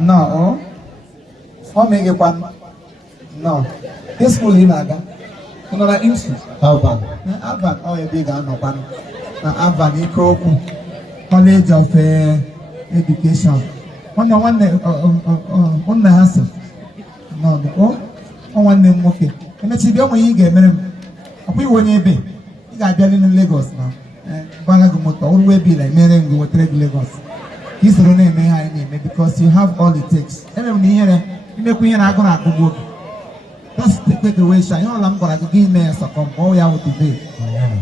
No. How many one? No. This school in Naga. Another institute. Alban. Alban. Oh, a big one. Alban, College of Education. One answer. No. Oh, one name. Okay. And let's see the only you get. We won't be. You got in Lagos now. Banagumoto always be like Meren go trade Lagos. His name may because you have all it takes. Every year, you make me an agona. Just take away shine. All I'm gonna give me a succumb. Oh, yeah, what today?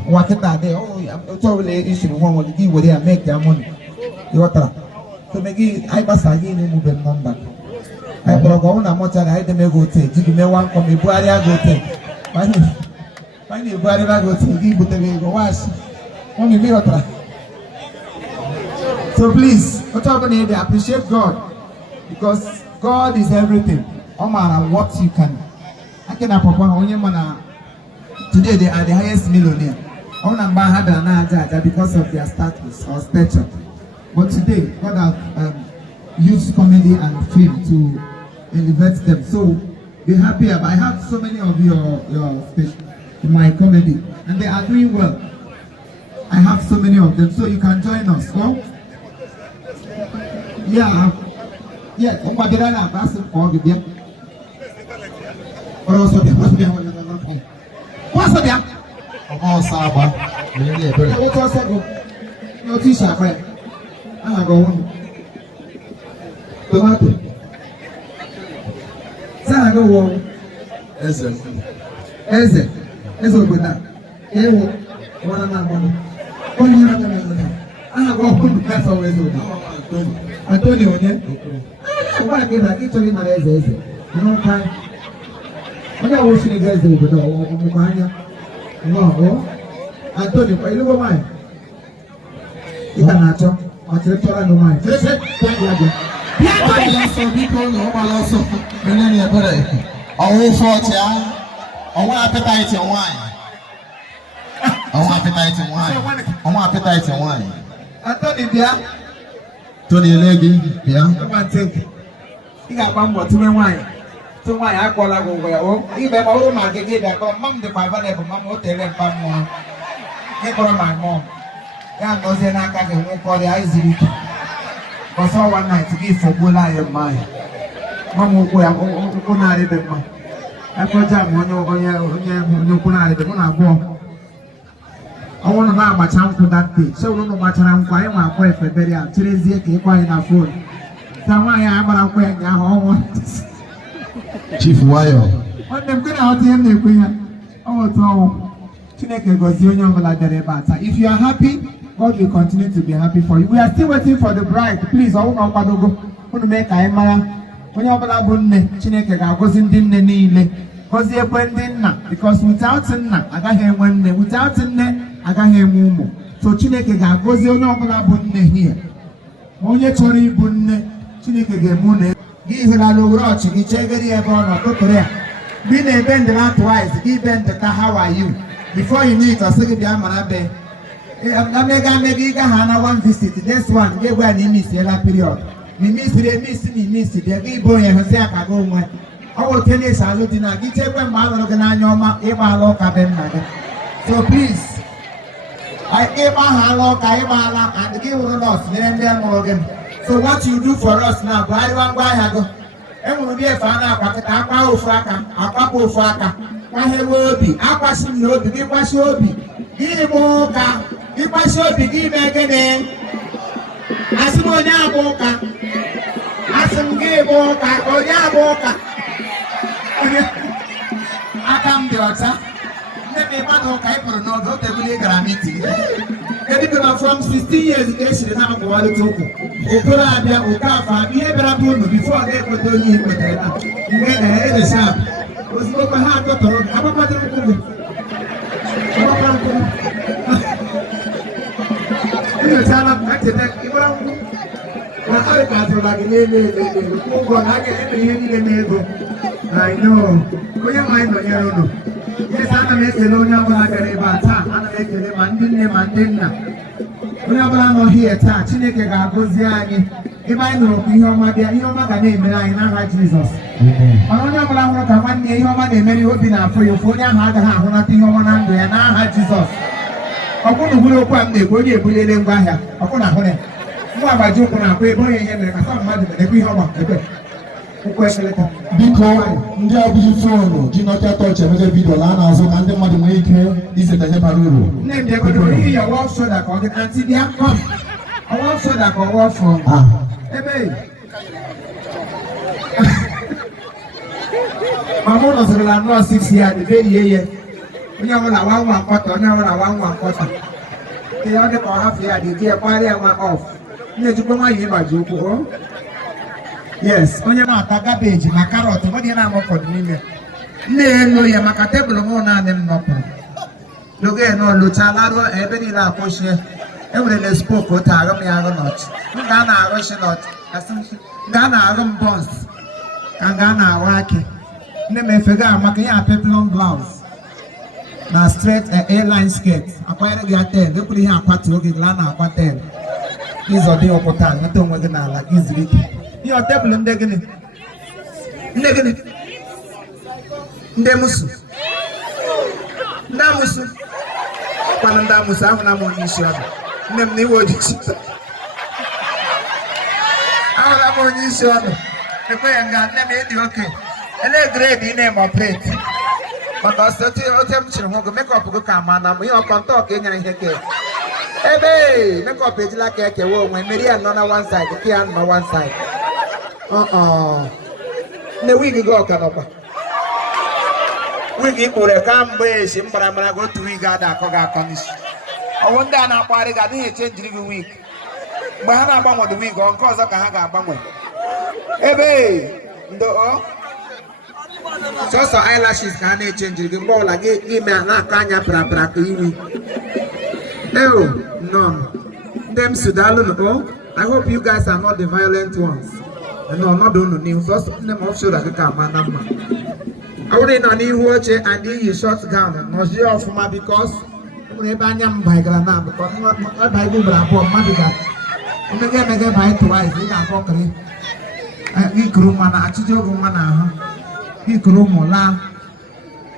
What are they? Oh, I'm totally issue one will give where they make their money. You water. So make it I pass again and move them number. I brought on a motor, I had them go take. Give me one from the body, I go take. Find your body, I go take. Give it away, go wash. Only me water. So please, they appreciate God because God is everything. No matter what you can. I cannot perform on your man. Today they are the highest millionaire. All number had an because of their status or stature. But today, God has used comedy and film to elevate them. So be happy. I have so many of your speech in my comedy, and they are doing well. I have so many of them, so you can join us. No? Yeah. What did I ask for? What's the Oh, Saba. no t-shirt, right? I go on. Tomato. I go on. Eze good now. One of my money. I go on. That's always good. Antonio, why I get to my Eze? No time. I got washing the guys over there. No, Antonio, I look at mine. You cannot talk. I tell you, I know mine. Antonio, Tony Legi, yeah. Come on, take. You got one more to me wine. So why I call out over even all my get that mom the my valuable mom hotel and fun more. Get on my mom. Young was in a can for the eyes. For so one night to give for Bula and mine. Mom will go on a little bit more. I put jam on your Punari, the one I bought. I want to know my town for that day. So no matter I'm quiet, my wife for very out. Today's the cake quiet enough food. Why I'm going to quit now. Chief Wayo. What them good out here, they queen. Oh, Chineke goes if you are happy, God will continue to be happy for you. We are still waiting for the bride. Please, I won't go to make a Emma. When you're Chineke goes in the because they went because without I got him when without I got him. So Chineke goes in here. Only Tori Bunne, Chineke Mune. Give her a low roach, you check it here on a Be a bend the twice, give them the how are you? Before you need a second Yamanabe. I make Hana one visit. This one, they were in miss the period. We miss it, they be boy and Hosea go away. I will tell you, Salutina, get every mother of the Nanyoma, Eva Loka Ben. So please, I Eva Haloka, Eva, and give her a loss, then Morgan. So what you do for us now, buy one buy go. And will be a fan of Akao Fraka, Akapo Fraka, Wahewobi, Akasim Nobi, give us Yobi, give Moka, give us Yobi, give again. Asimonia Moka, boca, onye aboka. Aka m dị ọcha. Nne m ịgbada ụka ị pụrụ n'ọdụ o tebụl gara meeting. Kedu from 16 years ka esiri na-akwụwalite ụkwụ. Okoro abịa oke afọ abịa ihe bịara bụ unu bifo ọ ga-ekweta onye ikwetere na mgbe na-edesa ozugbo kwa ha atọtọrọ gị agbakwadoro ụkwụ gị. Nyochala m ka cheta ịgbara nkwụ na ọ ka atụla gị n'elu ụgwọ na a ga-eme ihe niile n'ego. I know. Onye nwe anyị nọnyere ụlọ. Yes, ana m ekele onye ọbụla bịara ebe a taa. Ana m ekele ma ndị nne ma ndị nna. Onye ọbụla nọ hie taa, Chineke ga-agọzi anyị. Ebe anyị nụrụ okwu ihe ọma bịa, ihe ọma ga na-emere anyị n'aha Jizọs. Mana onye ọbụla hụrụ ka nwanne ya ihe ọma na-emere ya obi na-afụ ya ụfụ, onye ahụ agaghị ahụnata ihe ọma na ndụ ya n'aha Jizọs. Ọkwụna hụrụ okwu a m na-ekwu onye ebuliele ngwa ahịa, ọkwụna hụrụ ya. Nwa agbaji ụkwụ na-akwa ebe onye ihe mere ka sa mmadụ ekwe ihe ọma ebe. Biko ndị abụghị foonu ji Nokia Touch emege vidio na a na-azụ ka ndị mmadụ nwee ike iseta ihe bara uru. Nne m bịagodo ihe ya wọf soda ka ọ gị antị bịa kọm. Ọwọf soda ka ọwọf fọ. Ebe mama ụlọ sọrọ na nọọ 6 ya debe ihe ihe. Onye ọbụla nwa nkọta, onye ọbụla nwa nkọta. Ihe ọ dị ka ọ hafụ ya dị ya kparịa nwa ọf. Nne ejikwa nwanyị ịgbaji ụkwụ. Yes, onye na-ata gabeji na karọt ọ dị na-amụfọdụ n'ime. Na-elo ya maka tebụl mụ naanị m nọpụrụ. N'oge nọ lụchala ruo ebe niile akwụchie. Enwere na spoke otu arụ m ya arụ nọchị. M gaa na-arụ shilọt, gaa na-arụ m bọns, ka gaa na-arụ akị. Nne m efega maka ihe a peplon blouse na straight airline skirt. Akwanyere gị atel, ekwuru ihe akwatu oge gị na akwa tel. Ịzọ dị ọpụta, nweta onwe gị n'ala gị zuru ike. Ihe tebụl ndị gịnị? Ndị gịnị? Ndị musu. Ndị amusu. Ọkwanụ ndị amusu ahụ na m onye isi ọdụ. Nne m na iwe ojiji. Ahụla m onye isi ọdụ. Ekweghị nga nne m ịdị oke. Elee grade ị na-eme ọpret. Maka ọsọtụ ote m chịrị hụ gị mekọp gị ka ma na m ihe ọkọntọ ka e nyere ihe ke. Ebe mekọp ejila ka ekewa onwe mmeri ya nọ na one side nke ya nọ one side. Nne wigi gị ọka nọkwa. Wigi ikpụrụ ka mgbe esi mbara mara gị otu wigi ada akọ gị akọ n'isi. Ọwụ ndị a na-akpagharị gị adịghị eche njiri gị wig. Mgbe ha na-agbanwe dị wig nke ọzọ ka ha ga-agbanwe. Ebe ndo sọsọ eyelashes ka ha na-eche njiri gị mgbe ọbụla gị mee na-akọ anya prapra ka iwi. Eo nọ ndị m sudalụ nọ. I hope you guys are not the violent ones. No, not the new first name of show that come man. I wouldn't know who watch it and he short gown. No, she off my because when I buy them by Grana because not by Google upon Madiga. I'm going to buy twice. He can walk in. He grew man, actually, woman. He grew more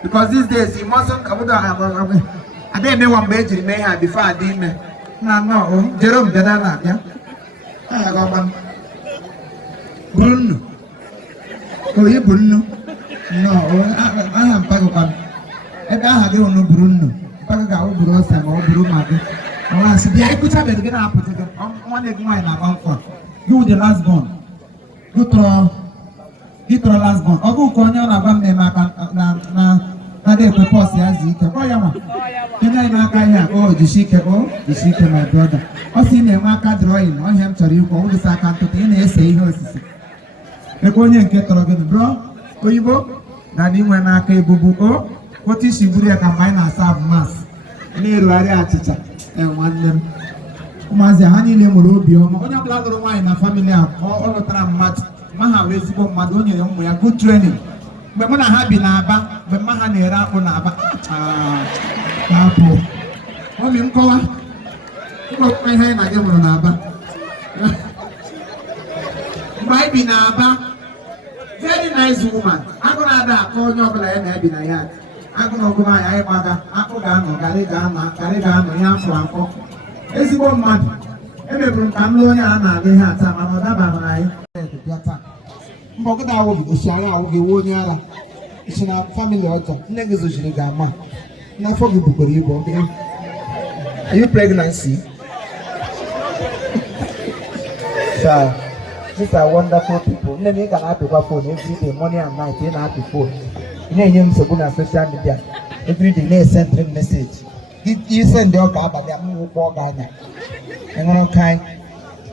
because these days he mustn't. I didn't know one bedroom may have before I didn't. No, Jerome did not. Yeah, I got one. Bruno. Oh, you Bruno? No, I am Pagapan. And I have no Bruno. Pagago, Bruno, or Bruno. Oh, I said, I could have it again. I put it on one egg mine. I want you the last born. You throw last born. Oh, go on your abandon. They propose as you can. Oh, the shike, my brother. I seen a marker drawing on him to you all the second to the essay. The Korean get bro. Oyibo, Nani when I came bubu. What is she would combine as have mass? Near Laria teacher and one them. Mazia honey lemurubio, only blood of wine and family all the time much. Maha visible Madonia, we are good training. But when I have been aba, but Mahanera on aba. Apple. What you call her? Look, my hand, I give her an aba. Might be Naba. Very nice woman. I'm going to call your plan. I'm going to go my eye, mother. Apogano, Carigano, Yam Franco. Is it one month? Every Camlonia, they had some other I. Mogada will be Shara, will be one. It's in our family author. Negozation Gamma. Now forgive you. Are you pregnancy? These are wonderful people. Nne m ị ga na-apịkwa phone every day, morning and night. Ị na-apị phone. Ị na-enye m nsogbu na social media. Every day na-esend message. Ị send ọka abalị amụ ụkwụ ọ ga-anya. Enwere kai.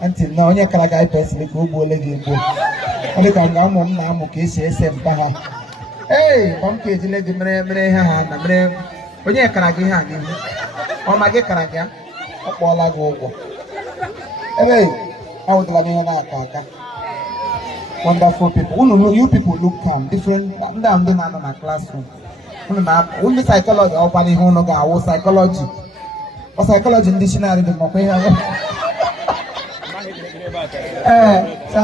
Until na onye kara ga pesịrị ka o gbuole gị egbuo. Ọ dị ka nga ụmụ m na-amụ ka esi ese mpa ha. Ee, ọ m ka ejile gị mere ihe ha na mere onye kara gị ihe a n'ihu. Ọ ma gị kara gị ya, ọ kpọọla gị ụgwọ. Ebe awụdala m ihe na-aka aka. Wonderful people. You people look calm, different. Ndị na-anọ na classroom. Unu psychology ọkwa ihe unu ga-awụ psychology. Ọ psychology ndị chinarị dị makwa ihe ahụ.